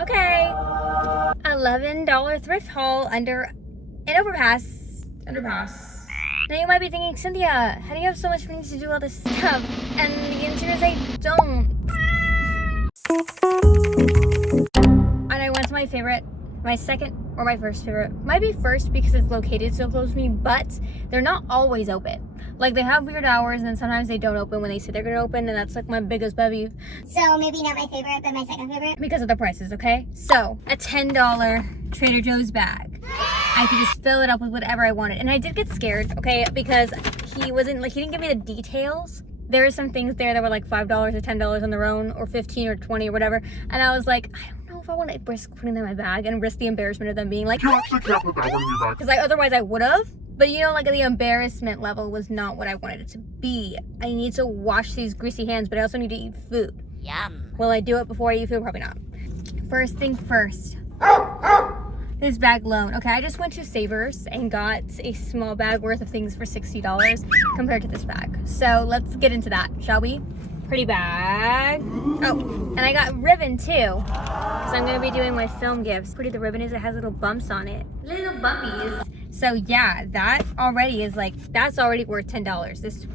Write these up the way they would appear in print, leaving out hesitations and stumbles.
Okay. $11 thrift haul under an underpass. Now you might be thinking, Cynthia, how do you have so much money to do all this stuff? And the answer is I don't. And I went to my second or my first favorite. Might be first because it's located so close to me, but they're not always open. Like, they have weird hours, and then sometimes they don't open when they say they're gonna open, and that's like my biggest pet peeve. So maybe not my favorite, but my second favorite. Because of the prices, okay? So, a $10 Trader Joe's bag. I could just fill it up with whatever I wanted. And I did get scared, okay? Because he didn't give me the details. There were some things there that were like $5 or $10 on their own, or 15 or 20 or whatever. And I was like, I don't know if I want to risk putting them in my bag and risk the embarrassment of them being like, you actually can't put that one in your bag. Because otherwise I would have. But you know, like, the embarrassment level was not what I wanted it to be. I need to wash these greasy hands, but I also need to eat food. Yum. Will I do it before I eat food? Probably not. First thing first. This bag alone. Okay, I just went to Savers and got a small bag worth of things for $60 compared to this bag. So let's get into that, shall we? Pretty bag. Oh, and I got ribbon too, because I'm gonna be doing my film gifts. Pretty the ribbon is, it has little bumps on it. Little bumpies. So yeah, that already is like, that's already worth $10. This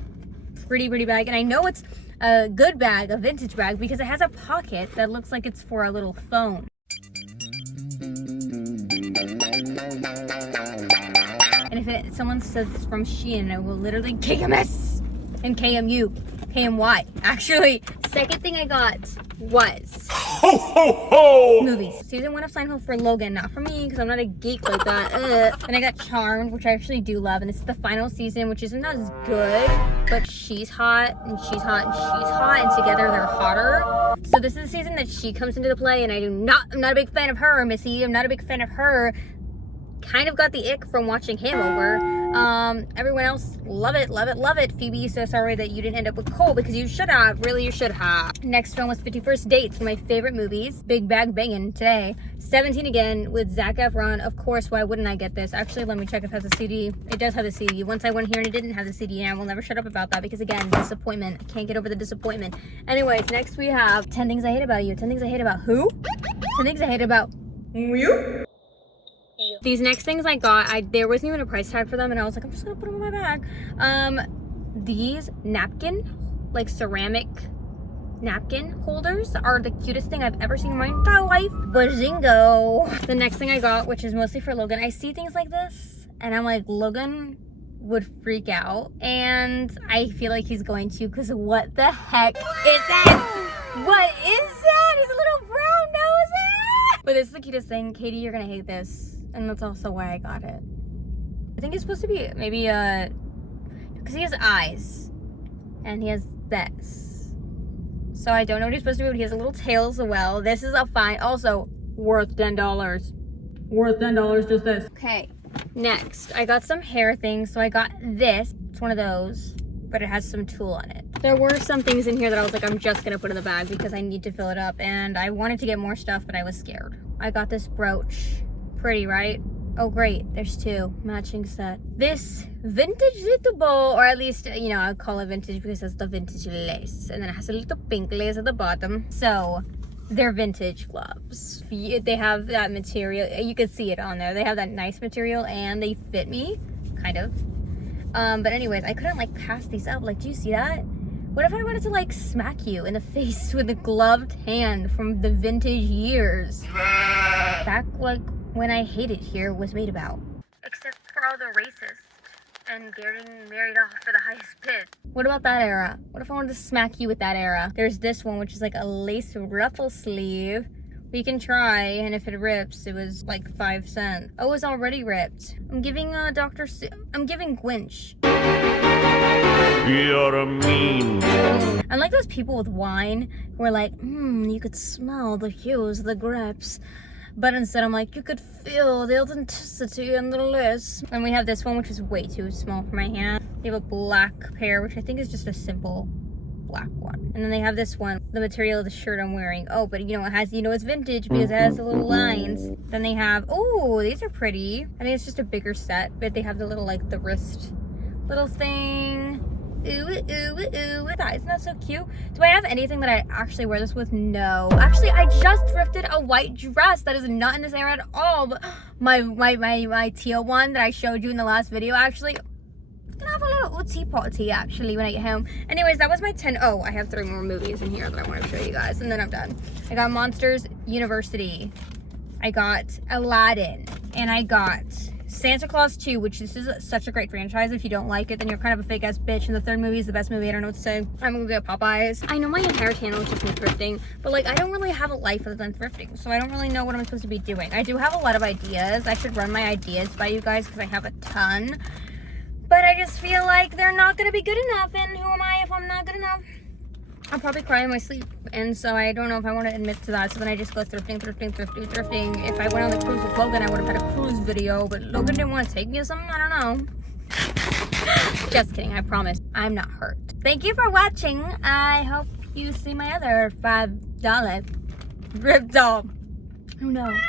pretty bag. And I know it's a good bag, a vintage bag, because it has a pocket that looks like it's for a little phone. And if someone says it's from Shein, I will literally kick him ass and KMU. KMY. Actually, second thing I got was Ho, ho, ho! movies. Season 1 of Seinfeld for Logan. Not for me, because I'm not a geek like that. And I got Charmed, which I actually do love. And this is the final season, which isn't as good. But she's hot, and she's hot, and she's hot. And together they're hotter. So this is the season that she comes into the play. And I'm not a big fan of her, Missy. I'm not a big fan of her. Kind of got the ick from watching him over. Everyone else, love it. Phoebe, so sorry that you didn't end up with Cole, because you should have. Really, you should have. Next film was 51st Dates, one of my favorite movies. Big bag banging today. 17 again with Zac Efron. Of course, why wouldn't I get this? Actually, let me check if it has a CD. It does have a CD. Once I went here and it didn't have the CD, and I will never shut up about that, because again, disappointment. I can't get over the disappointment. Anyways, next we have 10 Things I Hate About You. 10 Things I Hate About who? 10 Things I Hate About you? These next things I got, there wasn't even a price tag for them, and I was like, I'm just gonna put them in my bag. These like ceramic napkin holders are the cutest thing I've ever seen in my entire life. Bazingo! The next thing I got, which is mostly for Logan, I see things like this, and I'm like, Logan would freak out, and I feel like he's going to, because what the heck is that? What is that? He's a little brown nose. But this is the cutest thing. Katie, you're gonna hate this. And that's also why I got it. I think it's supposed to be maybe because he has eyes and he has this. So I don't know what he's supposed to be, but he has a little tail as well. This is a fine, also worth $10. Worth $10, just this. Okay, next I got some hair things. So I got this. It's one of those, but it has some tulle on it. There were some things in here that I was like, I'm just gonna put in the bag because I need to fill it up, and I wanted to get more stuff, but I was scared. I got this brooch. Pretty, right? Oh great, there's two matching set. This vintage little bow, or at least, you know, I call it vintage because it's the vintage lace, and then it has a little pink lace at the bottom. So they're vintage gloves. They have that material, you can see it on there. They have that nice material, and they fit me, kind of. But anyways, I couldn't like pass these up. Like, do you see that? What if I wanted to like smack you in the face with a gloved hand from the vintage years? Back like when I Hate It Here was made about. Except for all the racists and getting married off for the highest bid. What about that era? What if I wanted to smack you with that era? There's this one, which is like a lace ruffle sleeve. We can try, and if it rips, it was like 5 cents. Oh, it's already ripped. I'm giving I'm giving Grinch. You're a mean one. Unlike those people with wine who are like, you could smell the hues of the grapes. But instead I'm like, you could feel the authenticity and the lace. And we have this one, which is way too small for my hand. They have a black pair, which I think is just a simple black one. And then they have this one, the material of the shirt I'm wearing. Oh, but you know, it has, you know, it's vintage because it has the little lines. Then they have, oh, these are pretty. I think it's just a bigger set, but they have the little, like, the wrist little thing. Isn't that so cute? Do I have anything that I actually wear this with? No. Actually, I just thrifted a white dress that is not in this area at all. But my teal one that I showed you in the last video, actually, I'm gonna have a little tea potty actually when I get home. Anyways, that was my 10. Oh, I have 3 more movies in here that I want to show you guys, and then I'm done. I got Monsters University. I got Aladdin, and I got Santa Claus 2, which this is such a great franchise. If you don't like it, then you're kind of a fake ass bitch. And the 3rd movie is the best movie. I don't know what to say. I'm gonna get Popeyes. I know my entire channel is just me thrifting, but like I don't really have a life other than thrifting, so I don't really know what I'm supposed to be doing. I do have a lot of ideas. I should run my ideas by you guys because I have a ton, but I just feel like they're not gonna be good enough. And who am I if I'm not good enough? I'll probably cry in my sleep, and so I don't know if I want to admit to that. So then I just go thrifting. If I went on the cruise with Logan, I would have had a cruise video, but Logan didn't want to take me or something. I don't know. Just kidding. I promise I'm not hurt. Thank you for watching. I hope you see my other $5 thrift doll. Who knows?